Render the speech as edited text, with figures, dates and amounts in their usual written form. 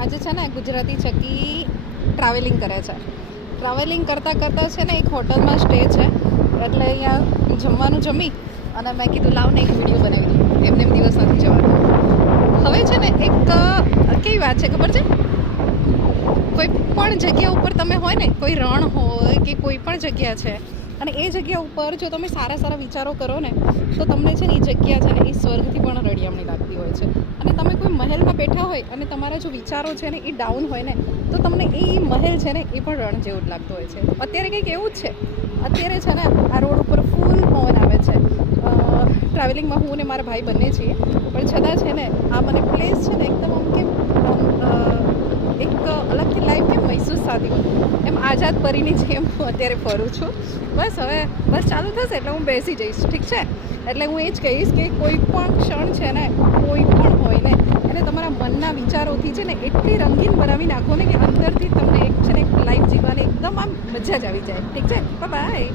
આજે છે ને ગુજરાતી ચક્કી ટ્રાવેલિંગ કરે છે. ટ્રાવેલિંગ કરતાં કરતાં છે ને એક હોટલમાં સ્ટે છે, એટલે અહીંયા જમવાનું જમી અને મેં કીધું લાવ ને એક વિડીયો બનાવી દઉં, એમને એમ દિવસ નથી જવાનો. હવે છે ને એક કેવી વાત છે ખબર છે, કોઈ પણ જગ્યા ઉપર તમે હોય ને, કોઈ રણ હોય કે કોઈ પણ જગ્યા છે, અને એ જગ્યા ઉપર જો તમે સારા સારા વિચારો કરો ને તો તમને છે ને એ જગ્યા છે ને એ સ્વર્ગથી પણ રળિયામણી લાગતી હોય છે. અને તમે કોઈ મહેલમાં બેઠા હોય અને તમારા જો વિચારો છે ને એ ડાઉન હોય ને તો તમને એ મહેલ છે ને એ પણ રણ જેવું જ લાગતું હોય છે. અત્યારે કંઈક એવું જ છે. અત્યારે છે ને આ રોડ ઉપર ફૂલ પવન આવે છે. ટ્રાવેલિંગમાં હું ને મારા ભાઈ બંને છીએ, પણ છતાં છે ને આ મને પ્લેસ છે ને એકદમ આમ કેમ એક અલગથી લાઈફ કેમ મહેસૂસ થતી હોય એમ આઝાદ પરીની જેમ હું અત્યારે ફરું છું. બસ ચાલુ થશે એટલે હું બેસી જઈશ, ઠીક છે. એટલે હું એ જ કહીશ કે કોઈ પણ ક્ષણ છે ને કોઈ પણ હોય ને એને તમારા મનના વિચારોથી છે ને એટલી રંગીન બનાવી નાખો ને કે અંદરથી તમને એક છે ને એક લાઈફ જીવવાની એકદમ આમ મજા જ આવી જાય, ઠીક છે. બાય.